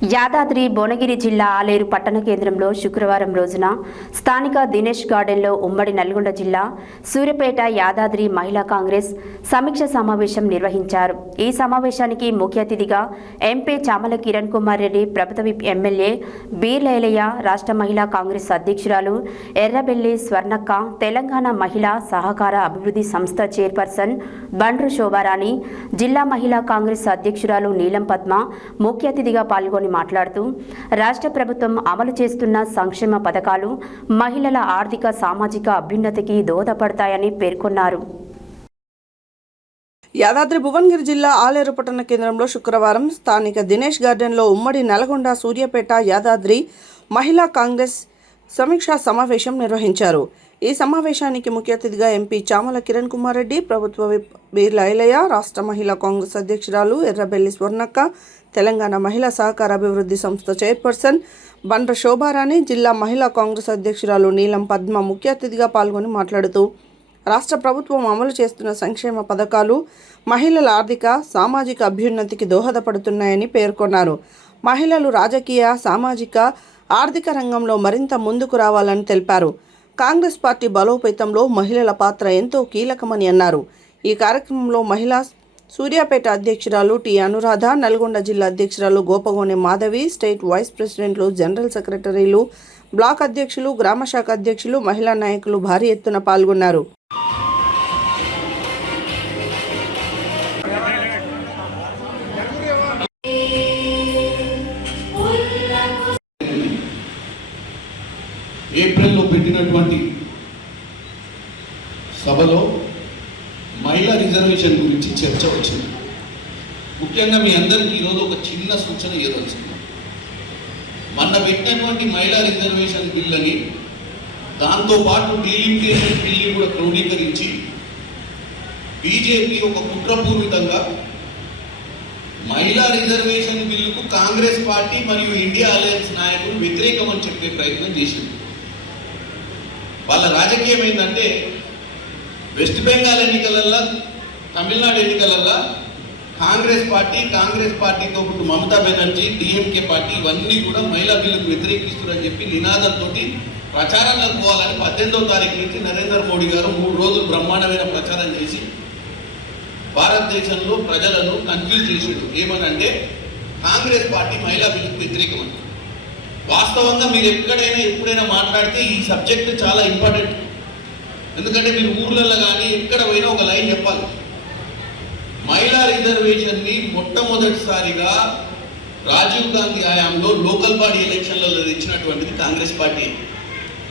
యాదాద్రి భువనగిరి జిల్లా ఆలేరు పట్టణ కేంద్రంలో శుక్రవారం రోజున స్థానిక దినేష్ గార్డెన్లో ఉమ్మడి నల్గొండ జిల్లా సూర్యాపేట యాదాద్రి మహిళా కాంగ్రెస్ సమీక్ష సమావేశం నిర్వహించారు. ఈ సమావేశానికి ముఖ్య అతిథిగా ఎంపీ చామల కిరణ్ కుమార్ రెడ్డి, ప్రభుత్వ విప్ ఎమ్మెల్యే బీర్లైలయ్య, రాష్ట్ర మహిళా కాంగ్రెస్ అధ్యక్షురాలు ఎర్రబెల్లి స్వర్ణక్క, తెలంగాణ మహిళా సహకార అభివృద్ధి సంస్థ చైర్పర్సన్ బండ్రు శోభారాణి, జిల్లా మహిళా కాంగ్రెస్ అధ్యక్షురాలు నీలం పద్మ ముఖ్య అతిథిగా పాల్గొని మాట్లాడుతూ రాష్ట్ర ప్రభుత్వం అమలు చేస్తున్న సంక్షేమ పథకాలు మహిళల ఆర్థిక సామాజిక అభ్యున్నతికి దోహదపడతాయని పేర్కొన్నారు. యాదాద్రి భువనగిరి జిల్లా ఆలేరు పట్టణ కేంద్రంలో శుక్రవారం స్థానిక దినేష్ గార్డెన్లో ఉమ్మడి నల్గొండ, సూర్యాపేట, యాదాద్రి మహిళా కాంగ్రెస్ సమీక్షా సమావేశం నిర్వహించారు. ఈ సమావేశానికి ముఖ్య అతిథిగా ఎంపీ చామల కిరణ్ కుమార్ రెడ్డి, ప్రభుత్వ విప్ బీర్లైలయ్య, రాష్ట్ర మహిళా కాంగ్రెస్ అధ్యక్షురాలు ఎర్రబెల్లి స్వర్ణక్క, తెలంగాణ మహిళా సహకార అభివృద్ధి సంస్థ చైర్పర్సన్ బండ్రు శోభారాణి, జిల్లా మహిళా కాంగ్రెస్ అధ్యక్షురాలు నీలం పద్మ ముఖ్య అతిథిగా పాల్గొని మాట్లాడుతూ రాష్ట్ర ప్రభుత్వం అమలు చేస్తున్న సంక్షేమ పథకాలు మహిళల ఆర్థిక సామాజిక అభ్యున్నతికి దోహదపడుతున్నాయని పేర్కొన్నారు. మహిళలు రాజకీయ, సామాజిక, ఆర్థిక రంగంలో మరింత ముందుకు రావాలని తెలిపారు. కాంగ్రెస్ పార్టీ బలోపేతంలో మహిళల పాత్ర ఎంతో కీలకమని అన్నారు. ఈ కార్యక్రమంలో మహిళా సూర్యాపేట అధ్యక్షురాలు టి అనురాధ, నల్గొండ జిల్లా అధ్యక్షురాలు గోపగోనె మాధవి, స్టేట్ వైస్ ప్రెసిడెంట్లు, జనరల్ సెక్రటరీలు, బ్లాక్ అధ్యక్షులు, గ్రామ శాఖ అధ్యక్షులు, మహిళా నాయకులు భారీ ఎత్తున పాల్గొన్నారు. ఏప్రిల్లో పెట్టినటువంటి సభలో మహిళా రిజర్వేషన్ గురించి చర్చ వచ్చింది. ముఖ్యంగా మీ అందరికీ ఈరోజు ఒక చిన్న సూచన ఇవ్వదలుచుకున్నాం. మొన్న పెట్టినటువంటి మహిళా రిజర్వేషన్ బిల్లుని దాంతోపాటు డీలిమిటేషన్ బిల్లు కూడా క్రోడీకరించి బీజేపీ ఒక కుట్రపూర్వితంగా మహిళా రిజర్వేషన్ బిల్లుకు కాంగ్రెస్ పార్టీ మరియు ఇండియా అలయన్స్ నాయకులు వ్యతిరేకమని చెప్పే ప్రయత్నం చేసింది. వాళ్ళ రాజకీయం ఏంటంటే వెస్ట్ బెంగాల్ ఎన్నికలల్లో, తమిళనాడు ఎన్నికలల్లో కాంగ్రెస్ పార్టీతో పాటు మమతా బెనర్జీ, డిఎంకే పార్టీ ఇవన్నీ కూడా మహిళా బిల్లుకు వ్యతిరేకిస్తున్నారని చెప్పి నినాదంతో ప్రచారంలోకి పోవాలని 18వ తారీఖు నుంచి నరేంద్ర మోడీ గారు 3 రోజులు బ్రహ్మాండమైన ప్రచారం చేసి భారతదేశంలో ప్రజలను కన్ఫ్యూజ్ చేసాడు. ఏమనంటే కాంగ్రెస్ పార్టీ మహిళా బిల్లుకు వ్యతిరేకమని. వాస్తవంగా మీరు ఎక్కడైనా ఎప్పుడైనా మాట్లాడితే ఈ సబ్జెక్ట్ చాలా ఇంపార్టెంట్. ఎందుకంటే మీరు ఊర్లలో కానీ ఎక్కడ పోయినా ఒక లైన్ చెప్పాలి. మహిళా రిజర్వేషన్ని మొట్టమొదటిసారిగా రాజీవ్ గాంధీ హయాంలో లోకల్ బాడీ ఎలక్షన్లలో తెచ్చినటువంటిది కాంగ్రెస్ పార్టీ.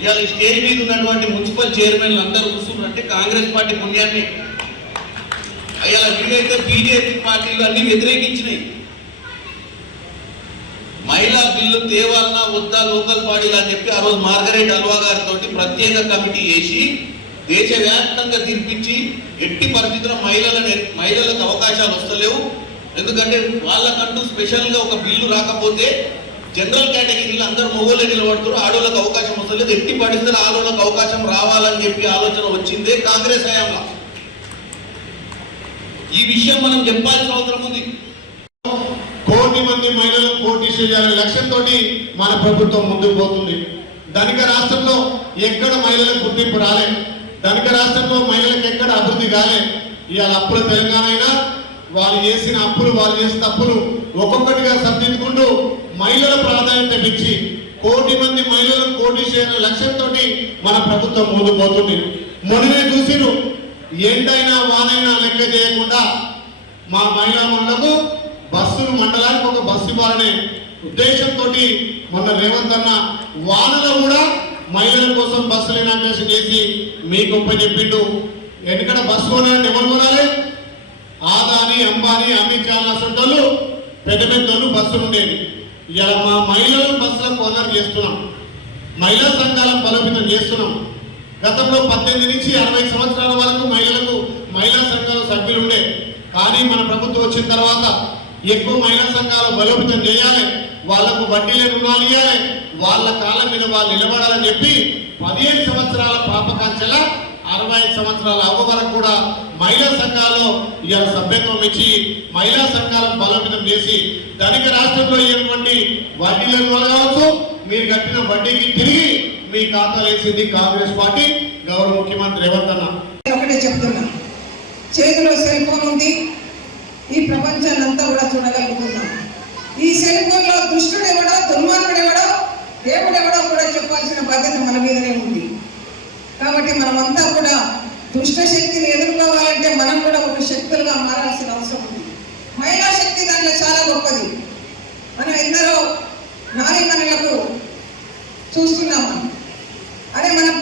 ఇవాళ స్టేజ్ మీద ఉన్నటువంటి మున్సిపల్ చైర్మన్లు అందరూ కూర్చున్నట్టే కాంగ్రెస్ పార్టీ పుణ్యాన్ని. అయ్యా వీలైతే బీజేపీ పార్టీలు అన్ని వ్యతిరేకించినాయి. మహిళా బిల్లు తేవాలన్నా వద్దా లోకల్ బాడీలు అని చెప్పి ఆ రోజు మార్గరెట్ అల్వా గారితో ప్రత్యేక కమిటీ వేసి దేశవ్యాప్తంగా తీర్పించి ఎట్టి పరిస్థితుల్లో మహిళలకు అవకాశాలు వస్తలేవు. ఎందుకంటే వాళ్ళకంటూ స్పెషల్గా ఒక బిల్లు రాకపోతే జనరల్ కేటగిరీలు అందరూ మొగోళ్ళే నిలబడుతున్నారు, ఆడోళ్ళకు అవకాశం వస్తలేదు. ఎట్టి పరిస్థితుల్లో ఆడోళ్ళకు అవకాశం రావాలని చెప్పి ఆలోచన వచ్చిందే కాంగ్రెస్ హయాంలో. ఈ విషయం మనం చెప్పాల్సిన అవసరం ఉంది. కోటి మంది మహిళలు పోటీ చేయాలనే లక్ష్యంతో మన ప్రభుత్వం ముందుకు పోతుంది. ధనిక రాష్ట్రంలో ఎక్కడ మహిళలకు గుర్తింపు రాలే, ధనిక రాష్ట్రంలో మహిళలకు ఎక్కడ అభివృద్ధి కాలే. ఇవాళ అప్పుల తెలంగాణ అయినా వాళ్ళు చేసిన అప్పులు, వాళ్ళు చేసిన తప్పులు ఒక్కొక్కటిగా సర్దిద్దుకుంటూ మహిళల ప్రాధాన్యత ఇచ్చి కోటి మంది మహిళలను పోటీ చేయాలనే లక్ష్యంతో మన ప్రభుత్వం ముందుకు పోతుంది. మొన్ననే చూసిరు, ఏంటైనా వానైనా లెక్క చేయకుండా మా మహిళా మండలకు బస్సులు, మండలానికి ఒక బస్సు ఇవ్వాలనే ఉద్దేశంతో మొన్న రేవంత్ అన్న వానలో కూడా మహిళల కోసం బస్సులు ఇనాగ్రేషన్ చేసి మీకు చెప్పిండు. ఎందుకంటే బస్సు కొనాలని ఎవరు కొనాలి? ఆదాని, అంబానీ, అమిత్ షా అసలు పెద్ద పెద్దోళ్ళు బస్సులు ఉండేవి. ఇలా మా మహిళలు బస్సులకు ఓనర్ చేస్తున్నాం, మహిళా సంఘాలను బలోపేతం చేస్తున్నాం. గతంలో 18 నుంచి 60 సంవత్సరాల వరకు మహిళలకు మహిళా సంఘాలు సభ్యులు ఉండే. కానీ మన ప్రభుత్వం వచ్చిన తర్వాత ఎక్కువ మహిళా సంఘాలు బలోపేతం చేయాలి, వాళ్లకు వడ్డీ లేని రుణాలు ఇవ్వాలి, వాళ్ళ కాళ్ళ మీద వాళ్ళు నిలబడాలని చెప్పి 15 సంవత్సరాల పాపకాంచెల 65 సంవత్సరాల అవ్వ వరకు కూడా మహిళా సంఘాల్లో ఇవాళ సభ్యత్వం ఇచ్చి మహిళా సంఘాలను బలోపేతం చేసి ధనిక రాష్ట్రంలో ఇటువంటి వడ్డీ లేని వాళ్ళు కావచ్చు, మీరు కట్టిన వడ్డీకి తిరిగి మీ ఖాతాలో వేసింది కాంగ్రెస్ పార్టీ, గౌరవ ముఖ్యమంత్రి రేవంత్ అన్న. ఒకటే చెప్తున్నా, చేతిలో సెల్ ఫోన్ ఉంది, ఈ ప్రపంచాన్ని అంతా కూడా చూడగలుగుతున్నాం. ఈ సెల్ ఫోన్ లో దుష్టుడు ఎవడో, దుర్మార్గుడు ఎవడో, దేవుడు ఎవడో కూడా చెప్పాల్సిన బాధ్యత మన మీదనే ఉంది. కాబట్టి మనమంతా కూడా దుష్ట శక్తిని ఎదుర్కోవాలంటే మనం కూడా ఒక శక్తులుగా మారాల్సిన అవసరం ఉంది. మహిళా శక్తి దాంట్లో చాలా గొప్పది. మనం ఎందరో నారీమణులకు చూస్తున్నాము. అదే మనం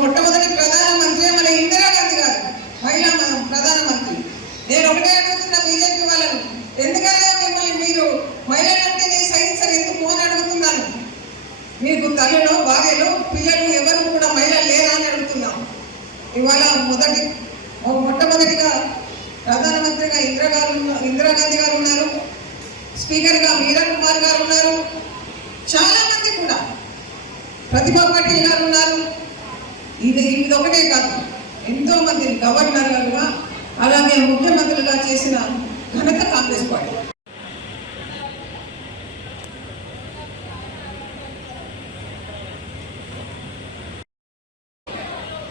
మొట్టమొదటి ప్రధానమంత్రి మన ఇందిరాగాంధీ గారు, మహిళా ప్రధానమంత్రి. నేను ఒకటే అడుగుతున్నా బీజేపీ వాళ్ళను, ఎందుకంటే మిమ్మల్ని మీరు మహిళలంటేనే సహించరు ఎందుకు అని అడుగుతున్నాను. మీకు తల్లిలో భార్యలు పిల్లలు ఎవరు కూడా మహిళలు లేరా అని అడుగుతున్నాం. ఇవాళ మొట్టమొదటిగా ప్రధానమంత్రిగా ఇందిరాగాంధీ గారు ఉన్నారు, స్పీకర్గా మీరా కుమార్ గారు ఉన్నారు, చాలా మంది కూడా ప్రతిభా పాటిల్ గారు ఉన్నారు. ఇది ఒకటే కాదు, ఎంతో మంది గవర్నర్లుగా అలాగే ముఖ్యమంత్రులుగా చేసిన ఘనత కాంగ్రెస్ పార్టీ.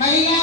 మహిళా